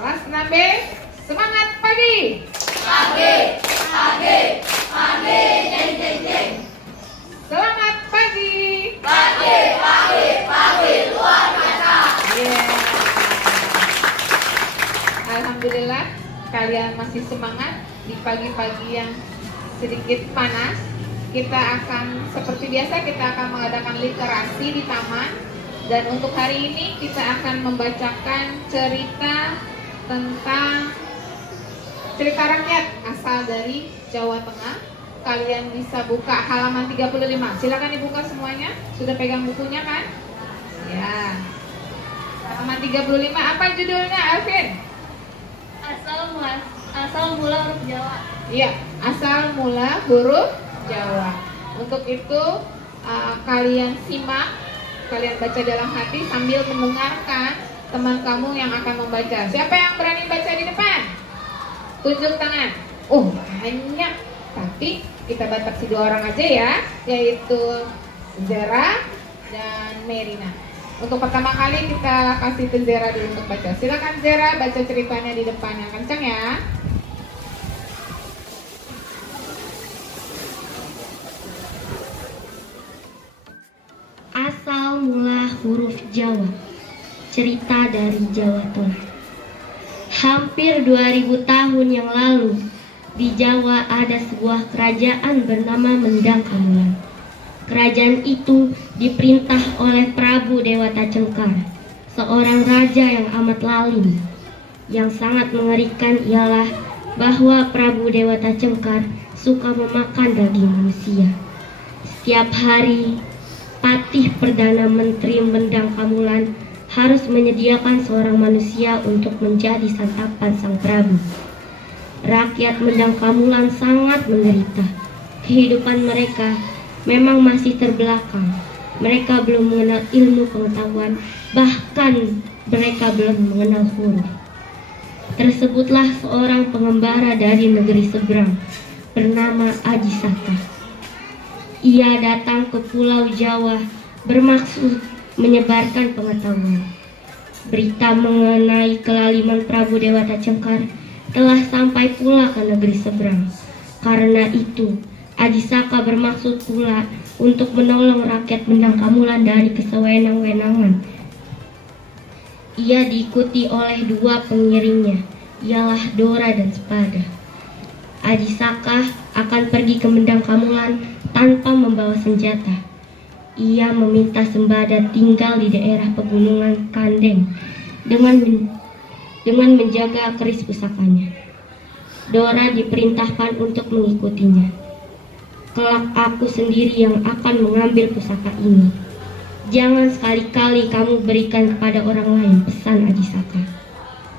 Kelas 6B, semangat pagi. Pagi, pagi, pagi, jeng, jeng, jeng. Selamat pagi. Pagi, pagi, pagi, luar biasa. Alhamdulillah, kalian masih semangat di pagi-pagi yang sedikit panas. Kita akan, seperti biasa, kita akan mengadakan literasi di taman. Dan untuk hari ini kita akan membacakan cerita tentang cerita rakyat asal dari Jawa Tengah. Kalian bisa buka halaman 35. Silakan dibuka semuanya. Sudah pegang bukunya kan? Ya. Halaman 35. Apa judulnya, Alvin? Asal mula huruf Jawa. Iya, asal mula huruf Jawa. Untuk itu kalian simak, kalian baca dalam hati sambil mendengarkan teman kamu yang akan membaca. Siapa yang berani baca di depan? Tunjuk tangan. Oh, banyak. Tapi kita batasi 2 orang aja ya, yaitu Zera dan Merina. Untuk pertama kali kita kasih ke Zera dulu untuk baca. Silakan Zera baca ceritanya di depan yang kencang ya. Asal mula huruf Jawa. Cerita dari Jawa Tengah. Hampir 2000 tahun yang lalu, di Jawa ada sebuah kerajaan bernama Mendang Kamulan. Kerajaan itu diperintah oleh Prabu Dewata Cengkar, seorang raja yang amat lalim. Yang sangat mengerikan ialah bahwa Prabu Dewata Cengkar suka memakan daging manusia. Setiap hari, Patih Perdana Menteri Mendang Kamulan harus menyediakan seorang manusia untuk menjadi santapan sang Prabu. Rakyat Mendang Kamulan sangat menderita. Kehidupan mereka memang masih terbelakang. Mereka belum mengenal ilmu pengetahuan, bahkan mereka belum mengenal huruf. Tersebutlah seorang pengembara dari negeri seberang bernama Aji Saka. Ia datang ke Pulau Jawa bermaksud menyebarkan pengetahuan. Berita mengenai kelaliman Prabu Dewata Cengkar telah sampai pula ke negeri seberang. Karena itu, Aji Saka bermaksud pula untuk menolong rakyat Mendang Kamulan dari kesewenang-wenangan. Ia diikuti oleh 2 pengiringnya, ialah Dora dan Sepada. Aji Saka akan pergi ke Mendang Kamulan tanpa membawa senjata. Ia meminta Sembada tinggal di daerah pegunungan Kandeng dengan menjaga keris pusakanya. Dora diperintahkan untuk mengikutinya. Kelak aku sendiri yang akan mengambil pusaka ini. Jangan sekali-kali kamu berikan kepada orang lain, pesan Aji Saka.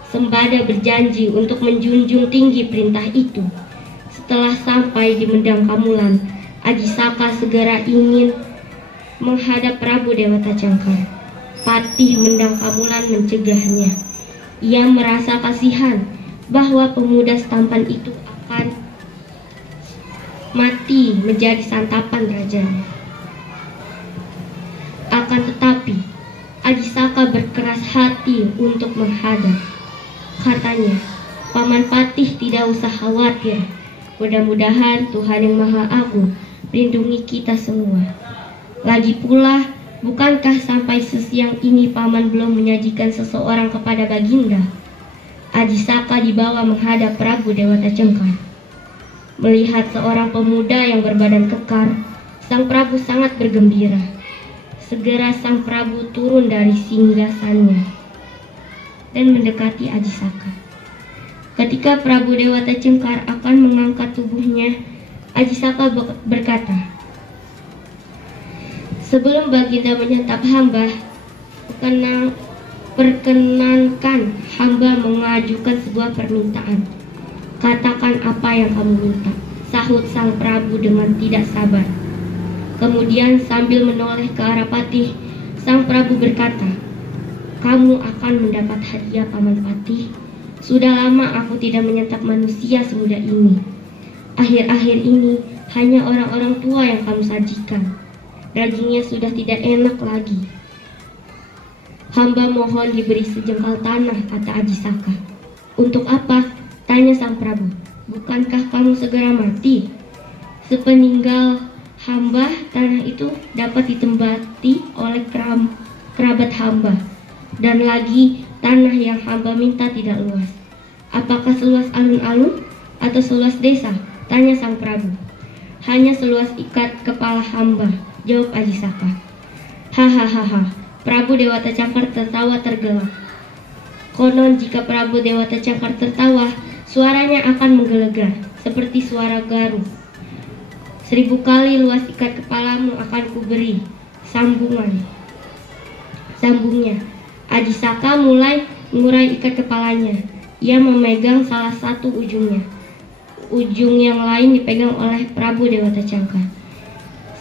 Sembada berjanji untuk menjunjung tinggi perintah itu. Setelah sampai di Mendang Kamulan, Aji Saka segera ingin menghadap Prabu Dewata Cengkar. Patih Mendang Kamulan mencegahnya. Ia merasa kasihan bahwa pemuda setampan itu akan mati menjadi santapan rajanya. Akan tetapi, Aji Saka berkeras hati untuk menghadap. Katanya, Paman Patih tidak usah khawatir. Mudah-mudahan Tuhan yang Maha Agung melindungi kita semua. Lagi pula, bukankah sampai sesiang ini Paman belum menyajikan seseorang kepada Baginda? Aji Saka dibawa menghadap Prabu Dewata Cengkar. Melihat seorang pemuda yang berbadan kekar, sang Prabu sangat bergembira. Segera sang Prabu turun dari singgasannya dan mendekati Aji Saka. Ketika Prabu Dewata Cengkar akan mengangkat tubuhnya, Aji Saka berkata, "Sebelum Baginda menyantap hamba, perkenankan hamba mengajukan sebuah permintaan. Katakan apa yang kamu minta," sahut sang Prabu dengan tidak sabar. Kemudian sambil menoleh ke arah Patih, sang Prabu berkata, "Kamu akan mendapat hadiah Paman Patih. Sudah lama aku tidak menyantap manusia semudah ini. Akhir-akhir ini hanya orang-orang tua yang kamu sajikan. Dagingnya sudah tidak enak lagi. Hamba mohon diberi sejengkal tanah," kata Aji Saka. Sepeninggal hamba, tanah itu dapat ditempati oleh kerabat hamba. Dan lagi, tanah yang hamba minta tidak luas. Apakah seluas alun-alun atau seluas desa? Tanya sang Prabu. Hanya seluas ikat kepala hamba, jawab Ajisaka. Hahaha, Prabu Dewata Cangkar tertawa tergelak. Konon jika Prabu Dewata Cangkar tertawa, suaranya akan menggelegar, seperti suara garu. 1000 kali luas ikat kepalamu akan kuberi. Sambungnya. Ajisaka mulai mengurai ikat kepalanya. Ia memegang salah satu ujungnya. Ujung yang lain dipegang oleh Prabu Dewata Cangkar.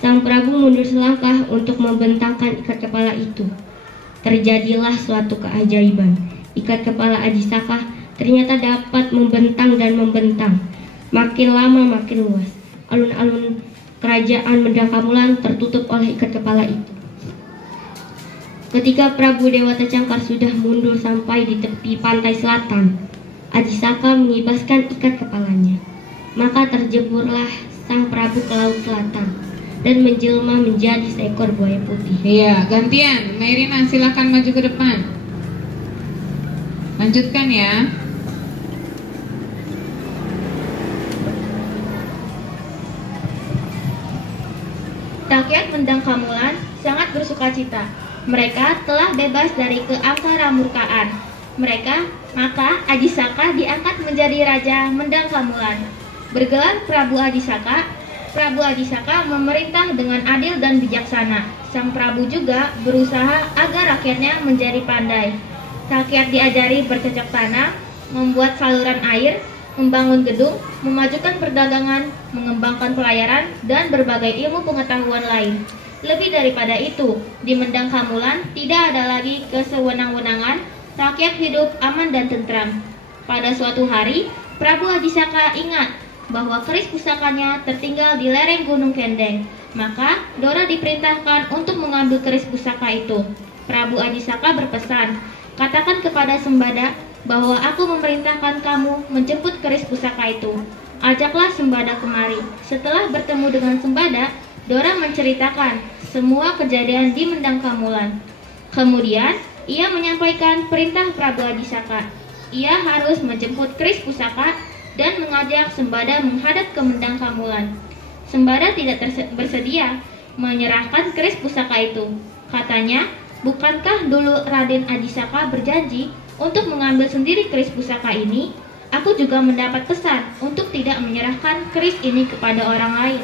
Sang Prabu mundur selangkah untuk membentangkan ikat kepala itu. Terjadilah suatu keajaiban. Ikat kepala Ajisaka ternyata dapat membentang dan membentang. Makin lama makin luas. Alun-alun kerajaan Mendangkamulan tertutup oleh ikat kepala itu. Ketika Prabu Dewata Cangkar sudah mundur sampai di tepi pantai selatan, Ajisaka mengibaskan ikat kepalanya. Maka terjeburlah sang Prabu ke laut selatan dan menjelma menjadi seekor buaya putih. Iya, gantian. Mairina, silakan maju ke depan. Lanjutkan ya. Rakyat Mendangkamulan sangat bersukacita. Mereka telah bebas dari keangkaramurkaan. Maka Ajisaka diangkat menjadi Raja Mendangkamulan. Bergelar Prabu Ajisaka, Prabu Ajisaka memerintah dengan adil dan bijaksana. Sang Prabu juga berusaha agar rakyatnya menjadi pandai. Rakyat diajari bercocok tanam, membuat saluran air, membangun gedung, memajukan perdagangan, mengembangkan pelayaran, dan berbagai ilmu pengetahuan lain. Lebih daripada itu, di Mendangkamulan tidak ada lagi kesewenang-wenangan, rakyat hidup aman dan tentram. Pada suatu hari, Prabu Ajisaka ingat bahwa keris pusakanya tertinggal di lereng Gunung Kendeng. Maka Dora diperintahkan untuk mengambil keris pusaka itu. Prabu Ajisaka berpesan, katakan kepada Sembada bahwa aku memerintahkan kamu menjemput keris pusaka itu. Ajaklah Sembada kemari. Setelah bertemu dengan Sembada, Dora menceritakan semua kejadian di Mendangkamulan. Kemudian, ia menyampaikan perintah Prabu Ajisaka. Ia harus menjemput keris pusaka dan mengajak Sembada menghadap ke Mendangkamulan. Sembada tidak bersedia menyerahkan keris pusaka itu. Katanya, bukankah dulu Raden Ajisaka berjanji untuk mengambil sendiri keris pusaka ini? Aku juga mendapat pesan untuk tidak menyerahkan keris ini kepada orang lain.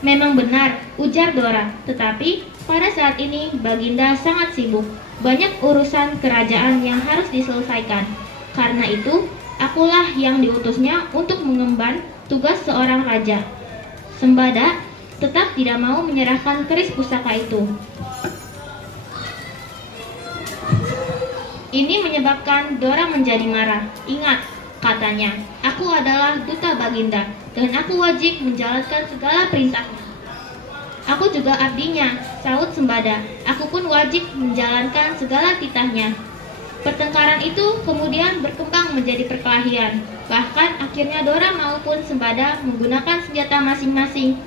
Memang benar, ujar Dora, tetapi pada saat ini Baginda sangat sibuk. Banyak urusan kerajaan yang harus diselesaikan. Karena itu, akulah yang diutusnya untuk mengemban tugas seorang raja. Sembada tetap tidak mau menyerahkan keris pusaka itu. Ini menyebabkan Dora menjadi marah. Ingat, katanya, aku adalah duta Baginda dan aku wajib menjalankan segala perintahnya. Aku juga abdinya, saut Sembada. Aku pun wajib menjalankan segala titahnya. Pertengkaran itu kemudian berkembang menjadi perkelahian. Bahkan akhirnya Dora maupun Sembada menggunakan senjata masing-masing.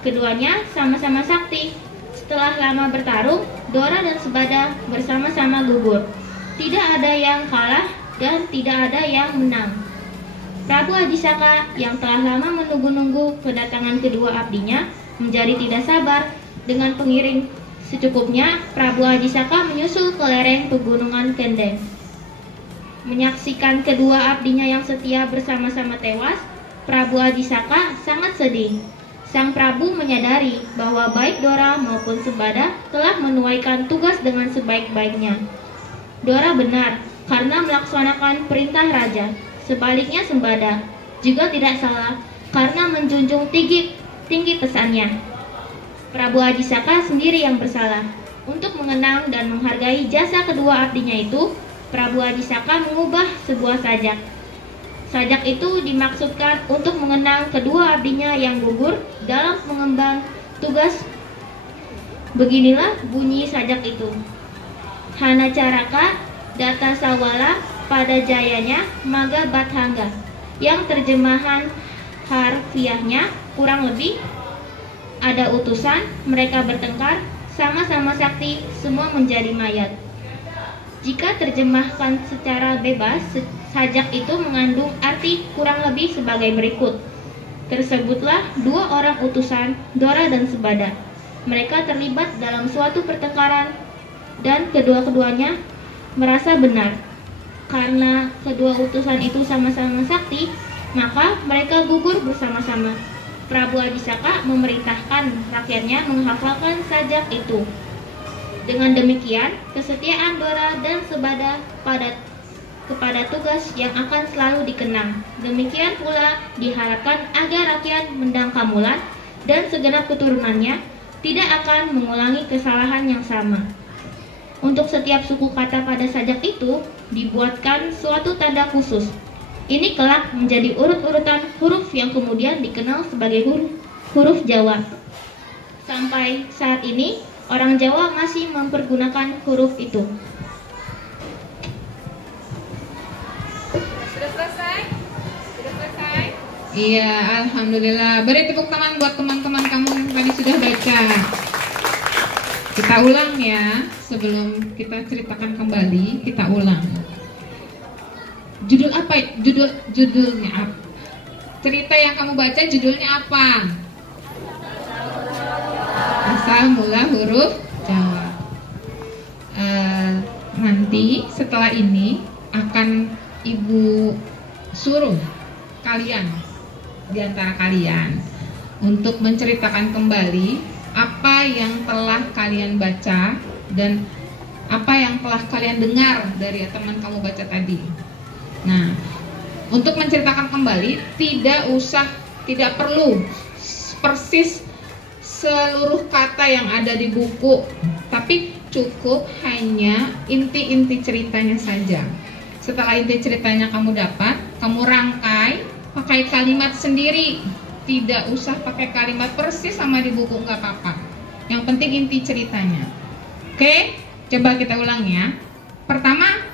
Keduanya sama-sama sakti. Setelah lama bertarung, Dora dan Sembada bersama-sama gugur. Tidak ada yang kalah dan tidak ada yang menang. Prabu Ajisaka yang telah lama menunggu-nunggu kedatangan kedua abdinya menjadi tidak sabar. Dengan pengiring secukupnya, Prabu Ajisaka menyusul ke lereng pegunungan Kendeng. Menyaksikan kedua abdinya yang setia bersama-sama tewas, Prabu Ajisaka sangat sedih. Sang Prabu menyadari bahwa baik Dora maupun Sembada telah menuaikan tugas dengan sebaik-baiknya. Dora benar karena melaksanakan perintah raja. Sebaliknya Sembada juga tidak salah karena menjunjung tinggi pesannya. Prabu Ajisaka sendiri yang bersalah. Untuk mengenang dan menghargai jasa kedua abdinya itu, Prabu Ajisaka mengubah sebuah sajak. Sajak itu dimaksudkan untuk mengenang kedua abdinya yang gugur dalam mengemban tugas. Beginilah bunyi sajak itu. Hana Caraka, Data Sawala, pada jayanya Maga Bathangga, yang terjemahan harfiahnya kurang lebih ada utusan, mereka bertengkar, sama-sama sakti, semua menjadi mayat. Jika terjemahkan secara bebas, sajak itu mengandung arti kurang lebih sebagai berikut. Tersebutlah dua orang utusan, Dora dan Subada. Mereka terlibat dalam suatu pertengkaran dan kedua-keduanya merasa benar. Karena kedua utusan itu sama-sama sakti, maka mereka gugur bersama-sama. Prabu Ajisaka memerintahkan rakyatnya menghafalkan sajak itu. Dengan demikian, kesetiaan Dora dan Subada kepada tugas yang akan selalu dikenang. Demikian pula diharapkan agar rakyat Mendang Kamulan dan segenap keturunannya tidak akan mengulangi kesalahan yang sama. Untuk setiap suku kata pada sajak itu dibuatkan suatu tanda khusus. Ini kelak menjadi urut-urutan huruf yang kemudian dikenal sebagai huruf Jawa. Sampai saat ini, orang Jawa masih mempergunakan huruf itu. Sudah selesai? Sudah selesai? Iya, alhamdulillah. Beri tepuk tangan buat teman-teman kamu yang tadi sudah baca. Kita ulang ya, sebelum kita ceritakan kembali, kita ulang. Judul apa? Judulnya apa? Cerita yang kamu baca judulnya apa? Asal mula huruf Jawa. Nanti setelah ini akan Ibu suruh kalian, diantara kalian, untuk menceritakan kembali apa yang telah kalian baca dan apa yang telah kalian dengar dari teman kamu baca tadi. Nah, untuk menceritakan kembali tidak perlu persis seluruh kata yang ada di buku, tapi cukup hanya inti-inti ceritanya saja. Setelah inti ceritanya kamu dapat, kamu rangkai pakai kalimat sendiri. Tidak usah pakai kalimat persis sama di buku, nggak apa-apa. Yang penting inti ceritanya. Oke, coba kita ulang ya. Pertama,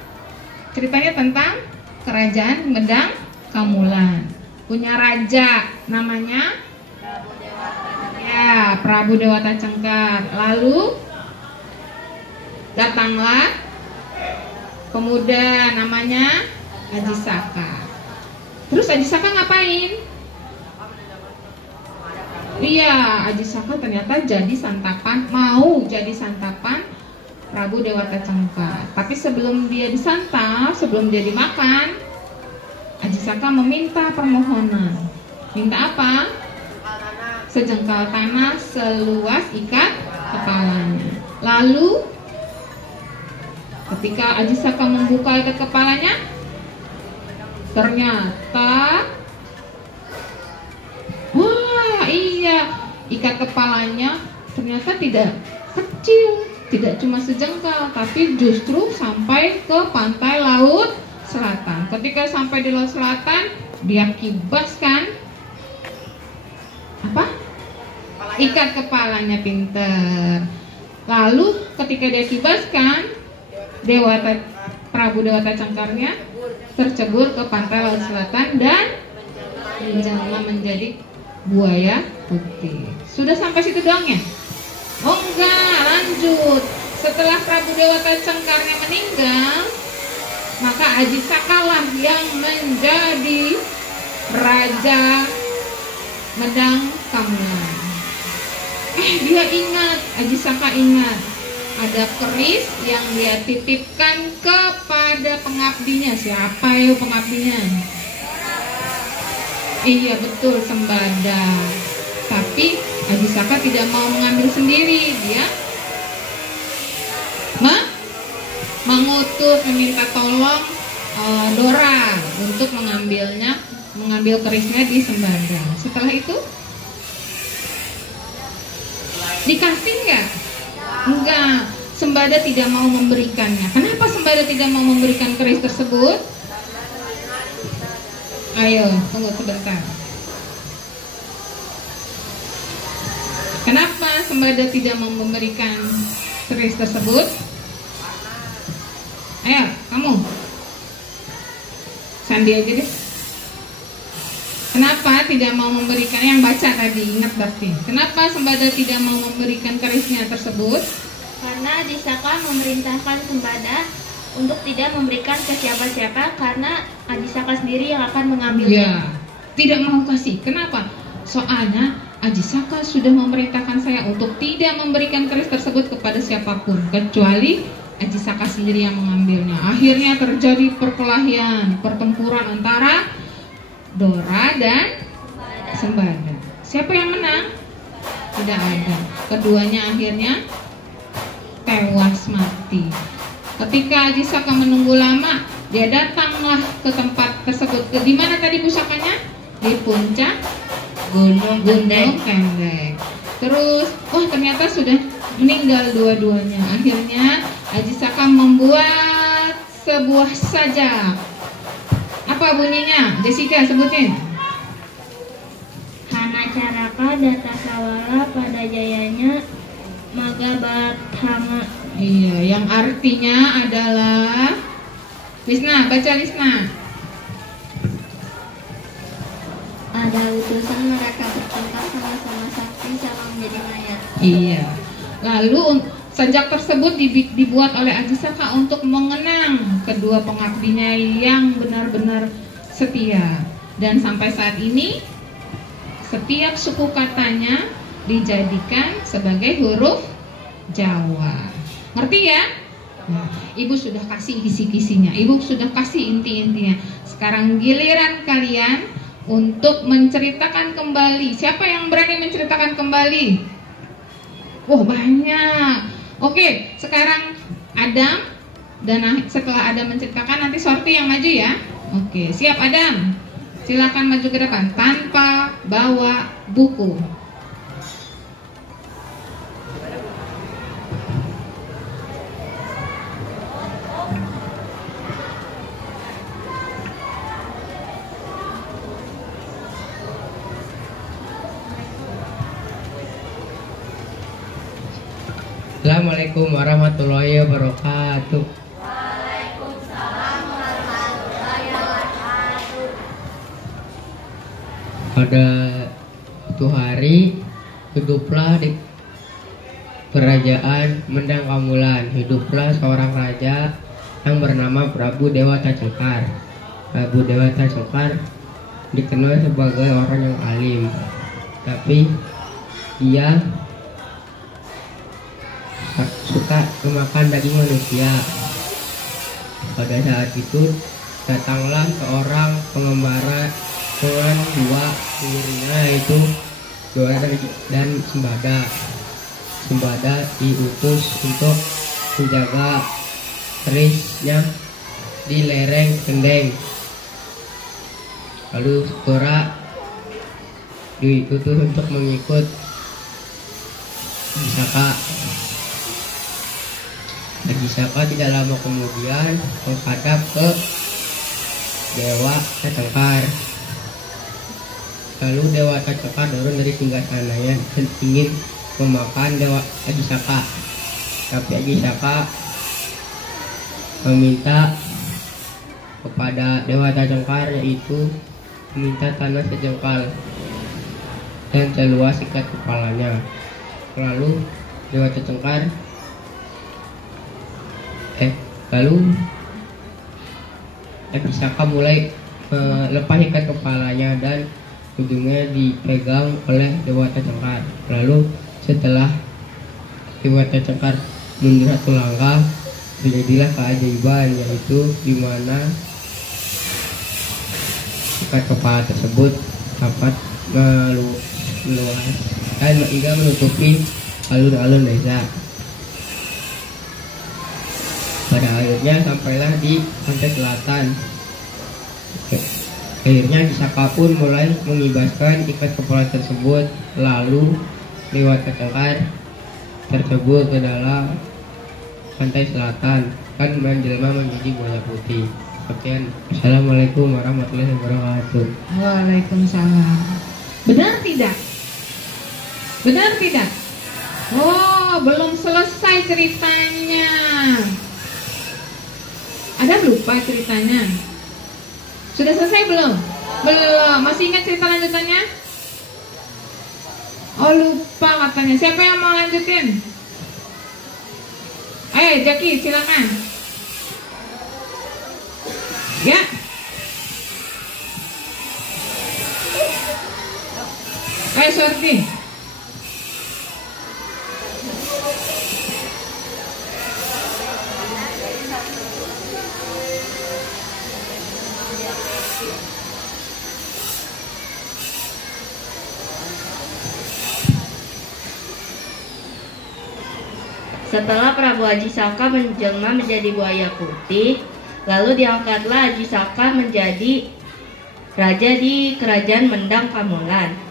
ceritanya tentang kerajaan Mendang Kamulan. Punya raja namanya Prabu Dewata Cengkar. Lalu datanglah pemuda namanya Ajisaka. Terus Ajisaka ngapain? Iya, Ajisaka ternyata mau jadi santapan Prabu Dewata Cengkar. Tapi sebelum dia disantap, sebelum dia dimakan, Ajisaka meminta permohonan. Minta apa? Sejengkal tanah seluas ikat kepalanya. Lalu ketika Ajisaka membuka ikat kepalanya, ternyata ikat kepalanya ternyata tidak kecil, tidak cuma sejengkal, tapi justru sampai ke pantai Laut Selatan. Ketika sampai di Laut Selatan, dia kibaskan ikat kepalanya, pinter. Lalu ketika dia kibaskan, Prabu Dewata Cengkarnya tercebur ke pantai Laut Selatan dan menjelma menjadi buaya putih. Sudah sampai situ doang ya? Oh enggak, lanjut. Setelah Prabu Dewata Cengkarnya meninggal, maka Ajisakalah yang menjadi Raja Mendang Kamulan. Ajisaka ingat ada keris yang dia titipkan kepada pengabdinya. Siapa ya pengabdinya? Iya betul, Sembada. Tapi Ajisaka tidak mau mengambil sendiri. Dia mengutus, meminta tolong Dora untuk mengambil kerisnya di Sembada. Setelah itu dikasih nggak? Enggak. Sembada tidak mau memberikannya. Kenapa Sembada tidak mau memberikan keris tersebut? Ayo, tunggu sebentar. Kenapa Sembada tidak mau memberikan keris tersebut? Ayo, kamu Sandi aja deh. Kenapa tidak mau memberikan, yang baca tadi, ingat berarti. Kenapa Sembada tidak mau memberikan kerisnya tersebut? Karena Adisaka memerintahkan Sembada untuk tidak memberikan ke siapa-siapa karena Adisaka sendiri yang akan mengambilnya. Ya, tidak mau kasih. Kenapa? Soalnya Adisaka sudah memerintahkan saya untuk tidak memberikan keris tersebut kepada siapapun kecuali Adisaka sendiri yang mengambilnya. Akhirnya terjadi perkelahian, pertempuran antara Dora dan Sembada. Siapa yang menang? Tidak ada. Keduanya akhirnya tewas mati. Ketika Adisaka menunggu lama, dia datanglah ke tempat tersebut. Di mana tadi pusakanya? Di puncak Gunung Kendeng. Terus, ternyata sudah meninggal dua-duanya. Akhirnya Adisaka membuat sebuah sajak. Apa bunyinya? Jessica sebutin. Hana Caraka Datasawala pada jayanya Magabathama. Iya, yang artinya adalah Lisna, baca Lisna. Ada utusan mereka bertengkar sama-sama sakti sama menjadi mayat. Iya. Lalu sajak tersebut dibuat oleh Adisaka untuk mengenang kedua pengabdinya yang benar-benar setia. Dan sampai saat ini setiap suku katanya dijadikan sebagai huruf Jawa. Ngerti ya? Nah, Ibu sudah kasih kisi-kisinya, Ibu sudah kasih inti-intinya. Sekarang giliran kalian untuk menceritakan kembali. Siapa yang berani menceritakan kembali? Banyak. Oke, sekarang Adam, dan setelah Adam menceritakan nanti Sorti yang maju ya. Oke, siap Adam? Silakan maju ke depan tanpa bawa buku. Assalamualaikum warahmatullahi wabarakatuh. Waalaikumsalam warahmatullahi wabarakatuh. Pada suatu hari hiduplah di kerajaan Mendang Kamulan. Hiduplah seorang raja yang bernama Prabu Dewata Cengkar. Prabu Dewata Cengkar dikenal sebagai orang yang alim, tapi dia suka memakan daging manusia. Pada saat itu datanglah seorang pengembara dengan dua muridnya, yaitu Dora dan Sembada. Sembada diutus untuk menjaga kerisnya di lereng Kendeng. Lalu Dora diutus untuk mengikut Adisaka. Adisaka tidak lama kemudian menghadap ke Dewa Cengkar. Lalu Dewa Cengkar turun dari singgasananya dan ingin memakan Dewa Adisaka. Tapi Adisaka meminta kepada Dewa Cengkar, yaitu meminta tanah sejengkal dan seluas ikat kepalanya. Lalu Dewa Cengkar Adisaka mulai melepas ikat kepalanya dan ujungnya dipegang oleh Dewata Cengkar. Lalu setelah Dewata Cengkar mundur satu langkah, terjadilah keajaiban, yaitu di mana ikat kepala tersebut dapat meluas dan hingga menutupi alun-alun desa. Pada akhirnya sampailah di pantai selatan. Akhirnya Adisaka pun mulai mengibaskan ikat kepala tersebut, lalu lewat Cengkar tersebut ke dalam pantai selatan, kan menjelma menjadi buaya putih. Sekian, Assalamualaikum warahmatullahi wabarakatuh. Waalaikumsalam. Benar tidak? Benar tidak? Belum selesai ceritanya. Ada lupa ceritanya? Sudah selesai belum? Belum. Masih ingat cerita lanjutannya? Oh lupa katanya. Siapa yang mau lanjutin? Jaki silakan. Ya. Surti. Setelah Prabu Aji Saka menjelma menjadi buaya putih, lalu diangkatlah Aji Saka menjadi raja di kerajaan Mendang Kamulan.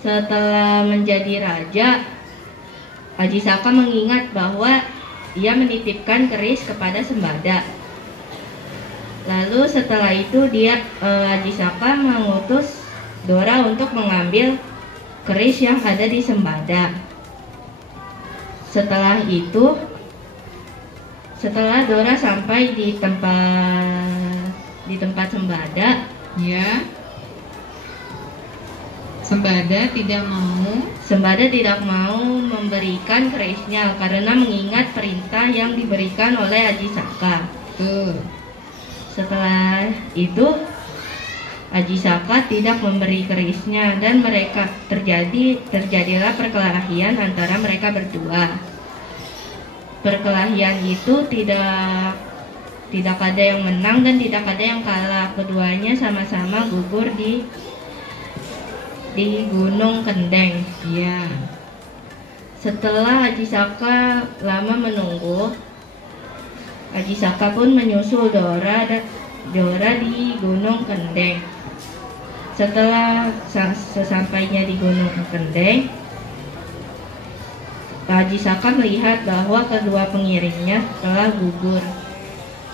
Setelah menjadi raja, Aji Saka mengingat bahwa ia menitipkan keris kepada Sembada. Lalu setelah itu Aji Saka mengutus Dora untuk mengambil keris yang ada di Sembada. Setelah Dora sampai di tempat Sembada, Ya. Sembada tidak mau memberikan kerisnya karena mengingat perintah yang diberikan oleh Aji Saka. Setelah itu Aji Saka tidak memberi kerisnya dan terjadilah perkelahian antara mereka berdua. Perkelahian itu tidak ada yang menang dan tidak ada yang kalah. Keduanya sama-sama gugur di Gunung Kendeng. Iya. Setelah Aji Saka lama menunggu, Aji Saka pun menyusul Dora di Gunung Kendeng. Setelah sesampainya di Gunung Kendeng, Aji Saka melihat bahwa kedua pengiringnya telah gugur.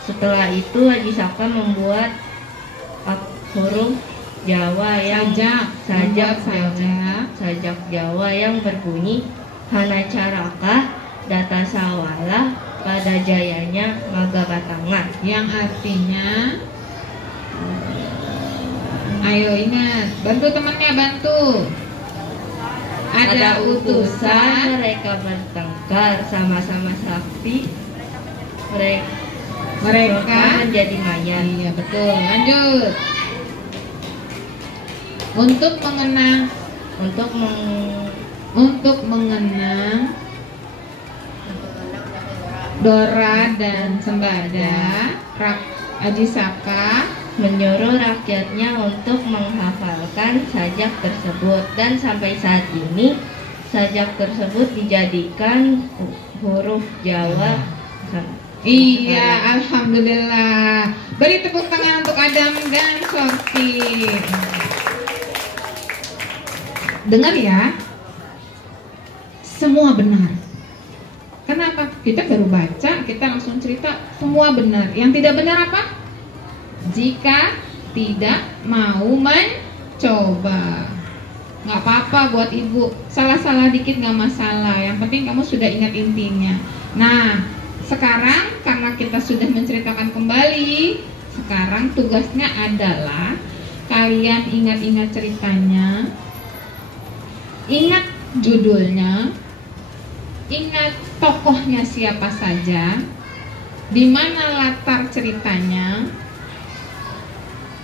Setelah itu Aji Saka membuat huruf Jawa yang sajak Jawa yang berbunyi Hanacaraka Data Sawala pada jayanya Maga Batangan, yang artinya, ayo ingat, bantu temannya, bantu. ada utusan mereka bertengkar sama-sama sakti, mereka menjadi mayat. Iya betul. Lanjut. Untuk mengenang Dora dan Sembada, Aji Saka menyuruh rakyatnya untuk menghafalkan sajak tersebut, dan sampai saat ini sajak tersebut dijadikan huruf Jawa. Iya, alhamdulillah. Beri tepuk tangan untuk Adam dan Sorti. Dengar ya, semua benar. Kenapa? Kita baru baca, kita langsung cerita, semua benar. Yang tidak benar apa? Jika tidak mau mencoba. Nggak apa-apa buat ibu, salah-salah dikit nggak masalah. Yang penting kamu sudah ingat intinya. Nah, sekarang karena kita sudah menceritakan kembali, sekarang tugasnya adalah kalian ingat-ingat ceritanya, ingat judulnya, ingat tokohnya siapa saja, di mana latar ceritanya,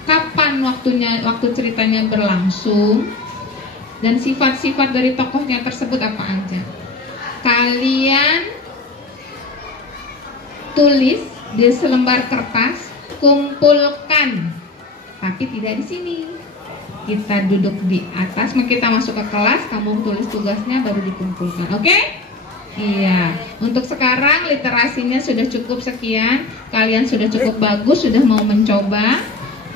kapan waktu ceritanya berlangsung, dan sifat-sifat dari tokohnya tersebut apa aja. Kalian tulis di selembar kertas, kumpulkan, tapi tidak di sini. Kita duduk di atas, kita masuk ke kelas, kamu tulis tugasnya baru dikumpulkan. Oke? Iya. Untuk sekarang literasinya sudah cukup sekian. Kalian sudah cukup bagus, sudah mau mencoba.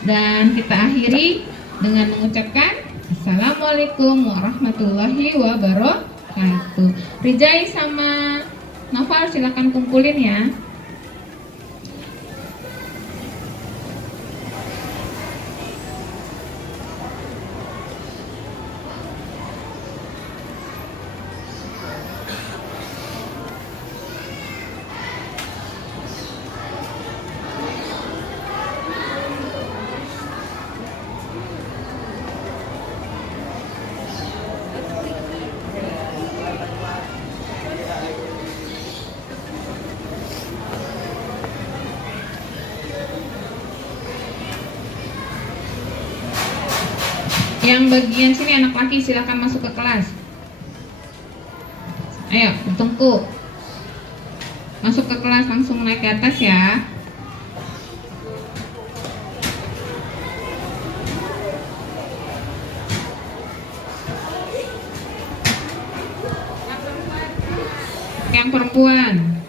Dan kita akhiri dengan mengucapkan Assalamualaikum warahmatullahi wabarakatuh. Rijai sama Noval silakan kumpulin ya. Yang bagian sini anak laki silakan masuk ke kelas. Ayo, bertengku. Masuk ke kelas, langsung naik ke atas ya. Yang perempuan.